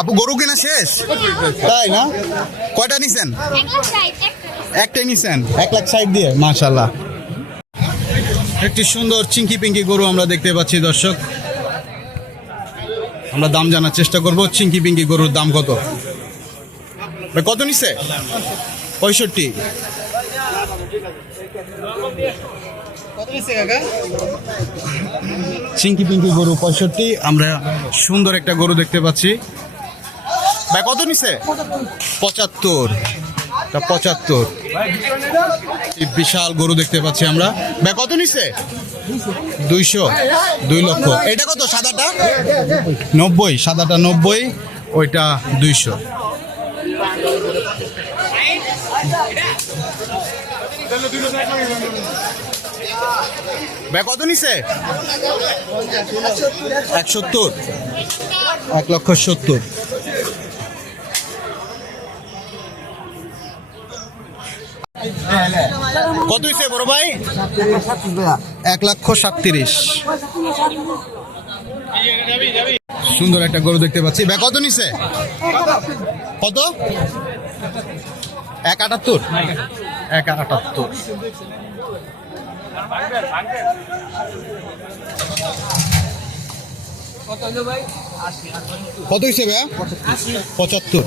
আপু, গরু কেনা শেষ? তাই না? কয়টা নিছেন? একটাই নিছেন। এক লাখ ষাট দিয়ে মাশাল্লাহ একটি সুন্দর চিঙ্কি পিঙ্কি গরু আমরা দেখতে পাচ্ছি, দর্শক। আমরা দাম জানার চেষ্টা করব চিঙ্কি পিঙ্কি গরুর দাম কত? কত নিছে? পঁয়ষট্টি। চিঙ্কি পিঙ্কি গরু পঁয়ষট্টি। আমরা সুন্দর একটা গরু দেখতে পাচ্ছি। ভাই, কত নিছে? পঁচাত্তর। পঁচাত্তর। বিশাল গরু দেখতে পাচ্ছি আমরা। ভাই, কত নিছে? দুইশো। দুই লক্ষ। এটা কত, সাদাটা? নব্বই। সাদাটা নব্বই, ওইটা দুইশো। ভাই, কত নিছে? এক সত্তর। এক লক্ষ সত্তর। কত হয়েছে বড় ভাই? এক লক্ষ সাতত্রিশ। সুন্দর একটা গরু দেখতে পাচ্ছি। ভাই, কত নিছে? কত? এক আটাত্তর? এক আটাত্তর। কত হয়েছে ভাইয়া পঁচাত্তর।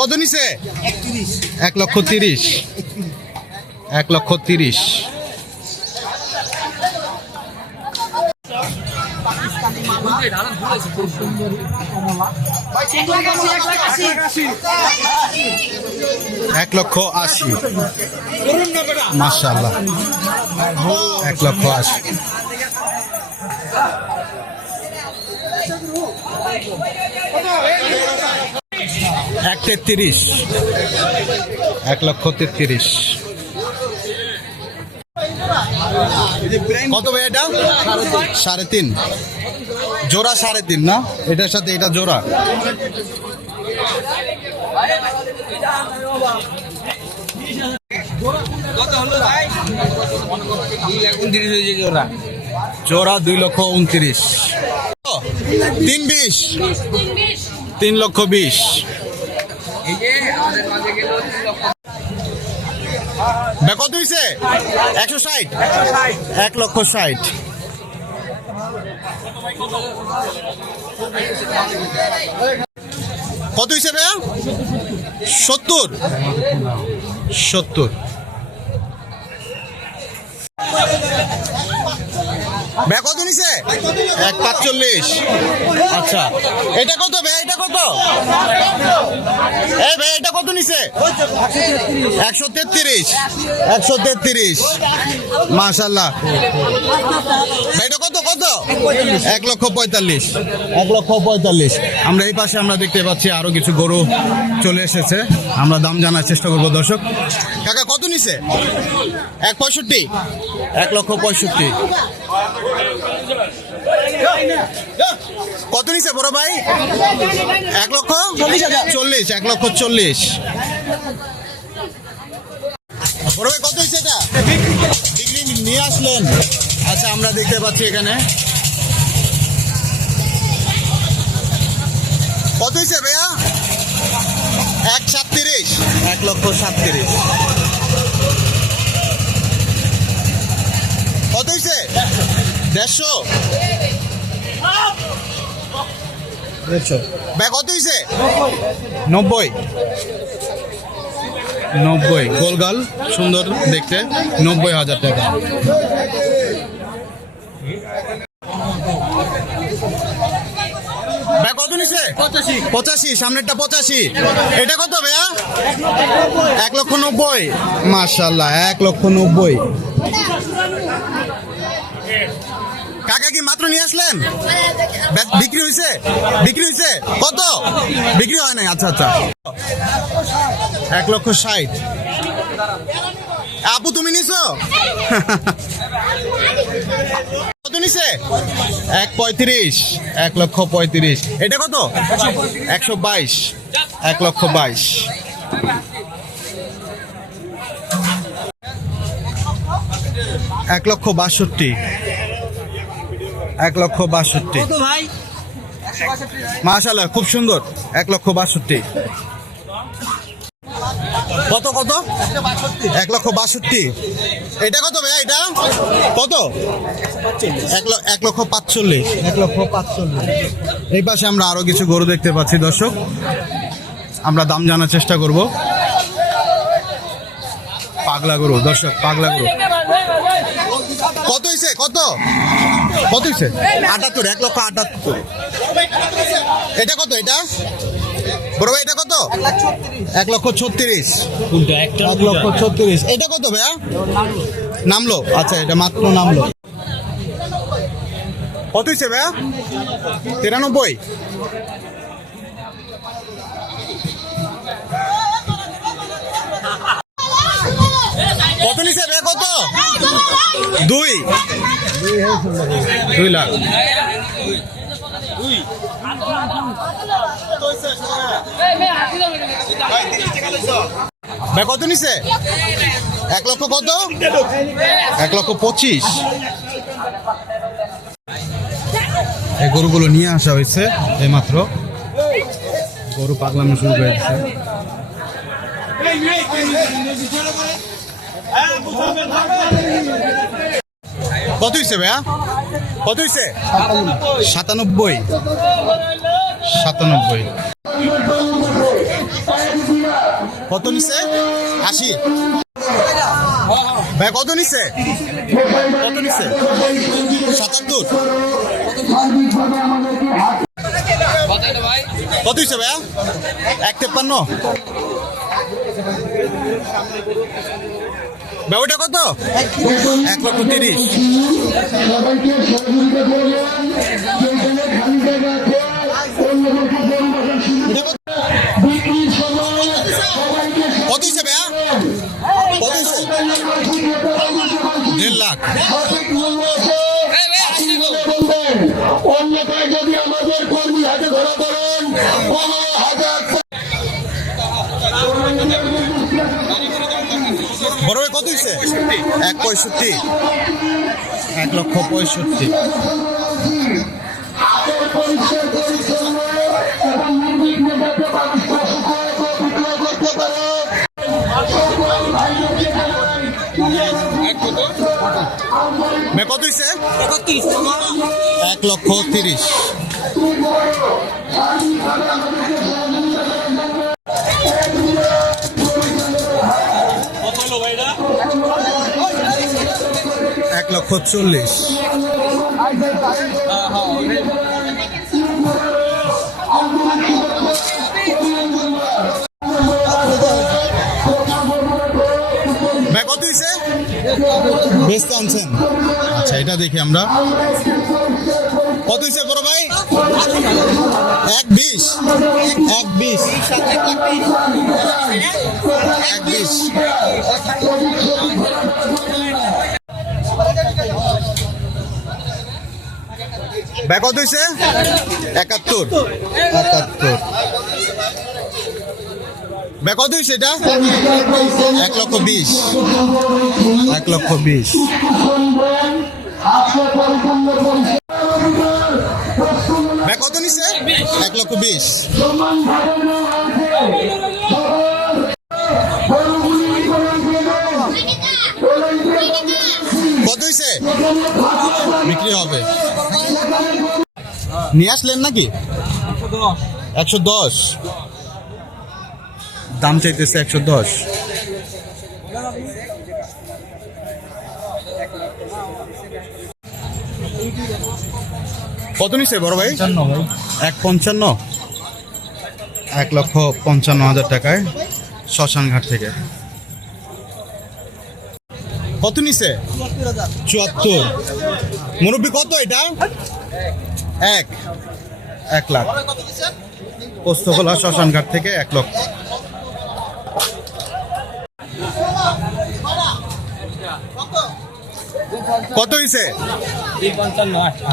কত নিছে? এক লক্ষ তিরিশ। এক লক্ষ তিরিশ। এক লক্ষ আশি। মাশাল্লাহ এক লক্ষ আশি। এক তেত্রিশ। এক লক্ষ তেত্রিশ। কত ভাই এটা? সাড়ে তিন। জোড়া সাড়ে তিন না? এটার সাথে এটা জোড়া। জোড়া দুই লক্ষ উনত্রিশ। তিন বিশ। তিন লক্ষ বিশ। কত হয়েছে একশো ষাট। এক লক্ষ ষাট। কত হয়েছে ভাইয়া সত্তর। সত্তর। ভাই কত নিছে? এক পাঁচচল্লিশ আচ্ছা। এটা কত ভাই? এটা কত? এই ভাই, এটা কত নিছে? একশো তেত্রিশ। একশো তেত্রিশ। মাশাল্লাহ এটা কত কত? এক লক্ষ পঁয়তাল্লিশ। এক লক্ষ পঁয়তাল্লিশ। আমরা এই পাশে আমরা দেখতে পাচ্ছি আরও কিছু গরু চলে এসেছে। আমরা দাম জানার চেষ্টা করব, দর্শক। কাকা, কত নিছে? এক পঁয়ষট্টি। এক লক্ষ পঁয়ষট্টি। কত নিছে বড় ভাই? এক লক্ষ? চল্লিশ এক লক্ষ চল্লিশ। বড় ভাই কত হয়েছে এটা? ডিগ্রি নিয়ে আসলেন। আচ্ছা আমরা দেখতে পাচ্ছি এখানে। কত হয়েছে ভাইয়া? এক সাতত্রিশ। এক লক্ষ সাতত্রিশ। কত হয়েছে দেড়শো? ভাই কত হয়েছে নব্বই। নব্বই। গোলগাল সুন্দর দেখতে। নব্বই হাজার টাকা। কত নিছে? পঁচাশি। পঁচাশি সামনেরটা পঁচাশি। এটা কত ভাইয়া? এক লক্ষ নব্বই। মার্শাল্লাহ এক লক্ষ নব্বই। কাকা কি মাত্র নিয়ে আসলেন? বিক্রি হয়েছে বিক্রি হয়েছে কত? বিক্রি হয় নাই? আচ্ছা আচ্ছা। এক লক্ষ ষাট। আপু, তুমি নিছো? কত নিছে? এক পঁয়ত্রিশ, এক লক্ষ পঁয়ত্রিশ। এটা কত? একশো বাইশ, এক লক্ষ বাইশ। এক লক্ষ বাষট্টি। এক লক্ষ বাষট্টি। ভাই? মাশাল্লাহ খুব সুন্দর। এক লক্ষ বাষট্টি। কত কত? এক লক্ষ বাষট্টি। এটা কত ভাইয়া এটা? কত? এক লক্ষ পাঁচচল্লিশ। এক লক্ষ পাঁচচল্লিশ। এই পাশে আমরা আরও কিছু গরু দেখতে পাচ্ছি দর্শক। আমরা দাম জানার চেষ্টা করব। পাগলা গরু দর্শক পাগলা গরু। কত হয়েছে কত? কত হয়েছে আটাত্তর এক লক্ষ আটাত্তর। এটা কত এটা? বড় ভাই এটা কত? এক লক্ষ ছত্রিশ। এক লক্ষ ছত্রিশ। এটা কত ভাইয়া? নামলো। আচ্ছা এটা মাত্র নামলো। কত হয়েছে ভাইয়া? তিরানব্বই। কত নিছে? ভাইয়া কত? দুই। দুই লাখ। ভাই কত নিছে? এক লক্ষ কত? এক লক্ষ পঁচিশ। এই গরুগুলো নিয়ে আসা হয়েছে এইমাত্র। গরু পাগলানো শুরু করে দিচ্ছে কত হয়েছে ভাইয়া? কত হয়েছে সাতানব্বই। সাতানব্বই। কত নিছে? আশি। ভাই কত নিছে? কত নিছে? সাতাত্তর। কত হয়েছে ভাইয়া? এক তেপ্পান্ন। ওটা কত? এক লক্ষ তিরিশ। কত? হয়েছে দেড় লাখ। হয়েছে এক পঁয়ষট্টি। এক লক্ষ পঁয়ষট্টি। কত? এক লক্ষ তিরিশ। লক্ষ চল্লিশ কত হয়েছে? আনছেন। আচ্ছা এটা দেখি আমরা। কত হয়েছে বড় ভাই? এক বিশ। এক বিশ। এক বিশ। ভাই কত হয়েছে একাত্তর। একাত্তর। ভাই কত হয়েছে এটা? এক লক্ষ বিশ। এক লক্ষ বিশ। কত নিছে? এক লক্ষ বিশ। কত হয়েছে বিক্রি হবে। নিয়ে আসলেন নাকি? একশো দশ। দাম চাইতেছে একশো দশ। কত নিছে বড় ভাই? এক পঞ্চান্ন? এক লক্ষ পঞ্চান্ন হাজার টাকায় শ্মশানঘাট থেকে। কত নিছে? চুয়াত্তর। মুরব্বী কত এটা? এক। এক লাখ। পোস্তকলা শ্মশানঘাট থেকে এক লক্ষ। কত হয়েছে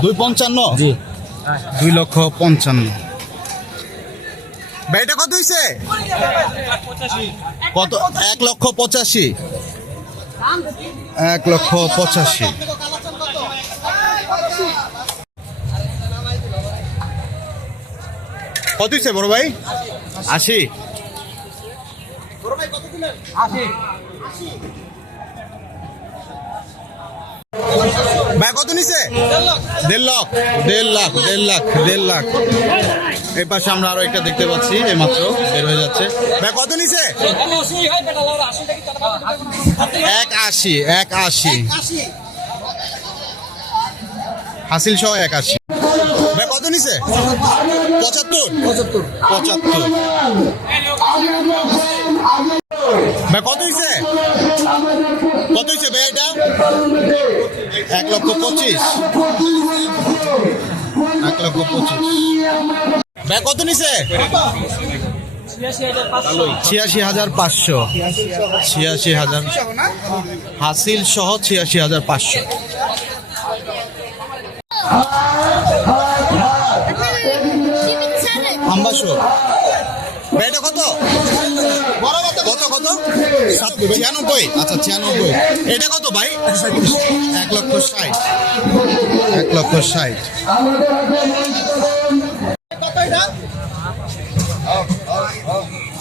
দুই পঞ্চান্ন? দুই লক্ষ পঞ্চান্ন। ভাইটা কত হয়েছে কত? এক লক্ষ পঁচাশি। এক লক্ষ পঁচাশি। কত হচ্ছে বড় ভাই? আশি। ভাই, কত নিছে? দেড় লাখ। দেড় লাখ দেড় লাখ দেড় লাখ। এই পাশে আমরা আরও একটা দেখতে পাচ্ছি, এই বের হয়ে যাচ্ছে। ভাই, কত নিছে? এক আশি এক আশি। হাসিল সহ এক আশি। নিছে পঁচাত্তর? পঁচাত্তর। ভাই কত হয়েছে কত হয়েছে ভাই এটা? এক লক্ষ পঁচিশ। এক লক্ষ পঁচিশ। ভাই কত নিছে? ছিয়াশি হাজার পাঁচশো। ছিয়াশি হাজার হাসিল সহ ছিয়াশি হাজার পাঁচশো। ভাই এটা কত? কত? কত ছিয়ানব্বই। আচ্ছা ছিয়ানব্বই। এটা কত ভাই? এক লক্ষ ষাট। এক লক্ষ ষাট।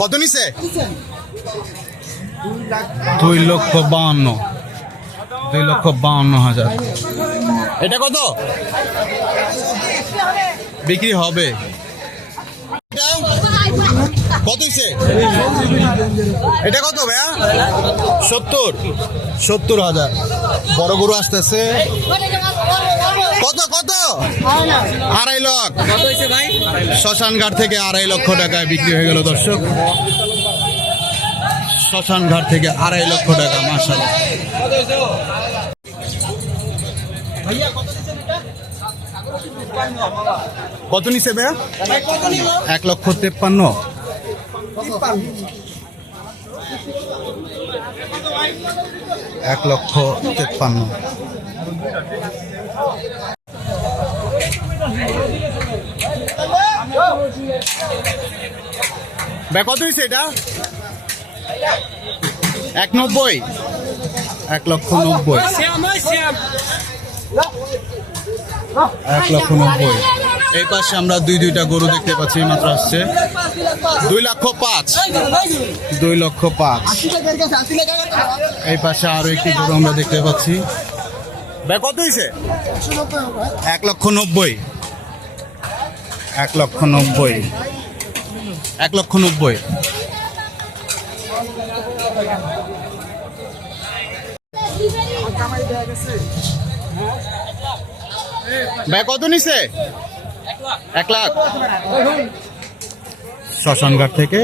কত নিছে? দুই লক্ষ বাউন্ন দুই লক্ষ বাউন্ন হাজার। এটা কত? বিক্রি হবে। কত হইছে? এটা কত ভাইয়া? সত্তর। সত্তর হাজার। বড় গরু আসতেছে। কত কত? আড়াই লক্ষ। শ্মশান ঘাট থেকে আড়াই লক্ষ টাকায় বিক্রি হয়ে গেল, দর্শক। শ্মশান ঘাট থেকে আড়াই লক্ষ টাকা মাসাল কত নিছে ভাইয়া? এক লক্ষ তেপ্পান্ন। এক লক্ষ তেপ্পান্ন। কত হয়েছে এটা? এক নব্বই। এক লক্ষ নব্বই। এক লক্ষ নব্বই। এই পাশে আমরা দুই দুইটা গরু দেখতে পাচ্ছি মাত্র আসছে। দুই লক্ষ পাঁচ। দুই লক্ষ পাঁচ। এই পাশে আরও একটি গরু আমরা দেখতে পাচ্ছি। কত হয়েছে এক লক্ষ নব্বই। এক লক্ষ নব্বই। এক লক্ষ নব্বই। ভাই কত নিছে? এক লাখ। শ্মশানঘাট থেকে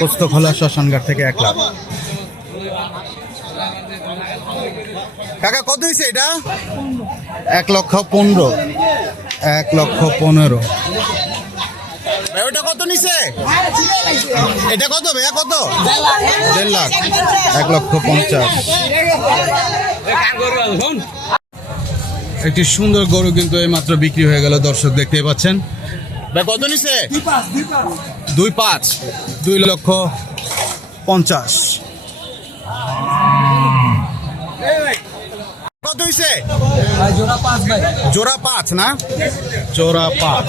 পোস্তখোলা শ্মশানঘাট থেকে এক লাখ। কাকা কত হয়েছে এটা? এক লক্ষ পনেরো। এক লক্ষ পনেরো। ভাই ওটা কত নিছে? এটা কত ভাইয়া কত? দেড় লাখ। এক লক্ষ পঞ্চাশ। একটি সুন্দর গরু কিন্তু এই মাত্র বিক্রি হয়ে গেল দর্শক দেখতে পাচ্ছেন। ভাই কত নিছে? দুই পাঁচ দুই লক্ষ পঞ্চাশ। কত হইছে? জোড়া পাঁচ না? জোড়া পাঁচ।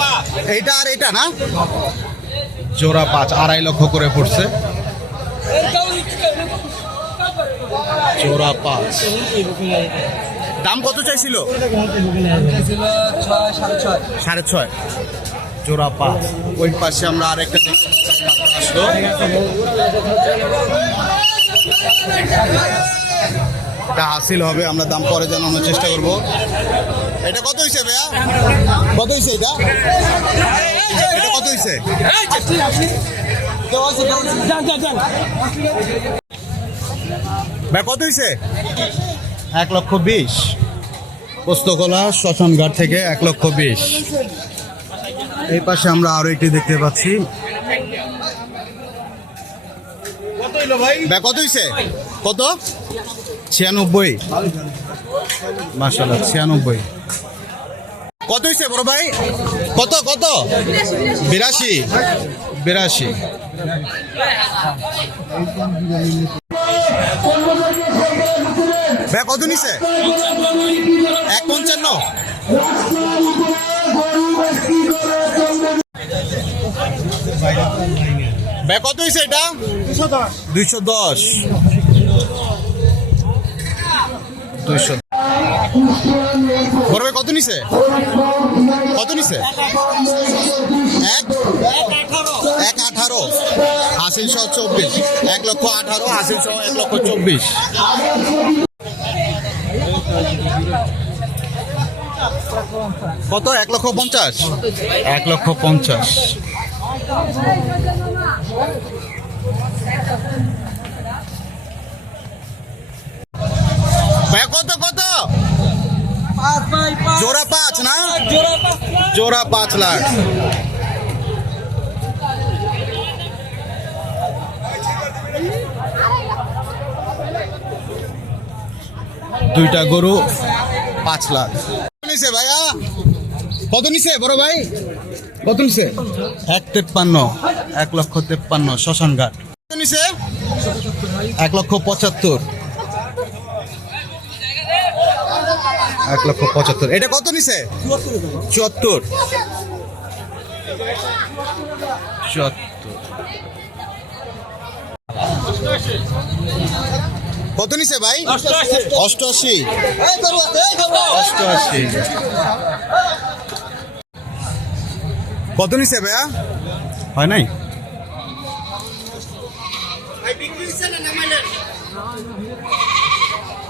এইটা আর এটা না? জোড়া পাঁচ আড়াই লক্ষ করে পড়ছে। জোড়া পাঁচ। দাম কত চাইছিল? সাড়ে ছয়। জোড়া পাঁচ। ওই পাশে আমরা আরেকটা আসলো এটা হাসিল হবে আমরা দাম পরে জানানোর চেষ্টা করব। এটা কত হয়েছে ভাইয়া? কত হয়েছে এটা? এটা কত হয়েছে ভাই কত হয়েছে এক লক্ষ বিশ। পোস্তকলা শ্মশানঘাট থেকে এক লক্ষ বিশ। এই পাশে আমরা আরও একটি দেখতে পাচ্ছি। ভাই কত হয়েছে কত? ছিয়ানব্বই। মাসাল্লাহ ছিয়ানব্বই। কত হয়েছে বড় ভাই? কত কত? বিরাশি। বিরাশি। ভাইয়া কত নিছে? এক পঞ্চান্ন। ভাই কত হয়েছে এটা? দুইশো দশ। দুইশো। বড় কত নিছে? কত নিছে? এক? এক আঠারো। হাসিল সহ চব্বিশ। এক লক্ষ আঠারো, হাসিল সহ এক লক্ষ চব্বিশ। কত? এক লক্ষ পঞ্চাশ। এক লক্ষ পঞ্চাশ। ভাই, কত কত? জোড়া পাঁচ না? জোড়া পাঁচ লাখ। দুইটা গরু, পাঁচ লাখ। নিছে ভাইয়া? কত নিছে বড় ভাই? কত নিছে? এক তেপ্পান্ন এক লক্ষ তেপ্পান্ন শ্মশান ঘাট নিছে? এক লক্ষ পঁচাত্তর। এক লক্ষ পঁচাত্তর। এটা কত নিছে? চুয়াত্তর। চুয়াত্তর। কত নিছে ভাই? অষ্টআশি। অষ্টআশি। কত নিছে ভাইয়া? হয় নাই?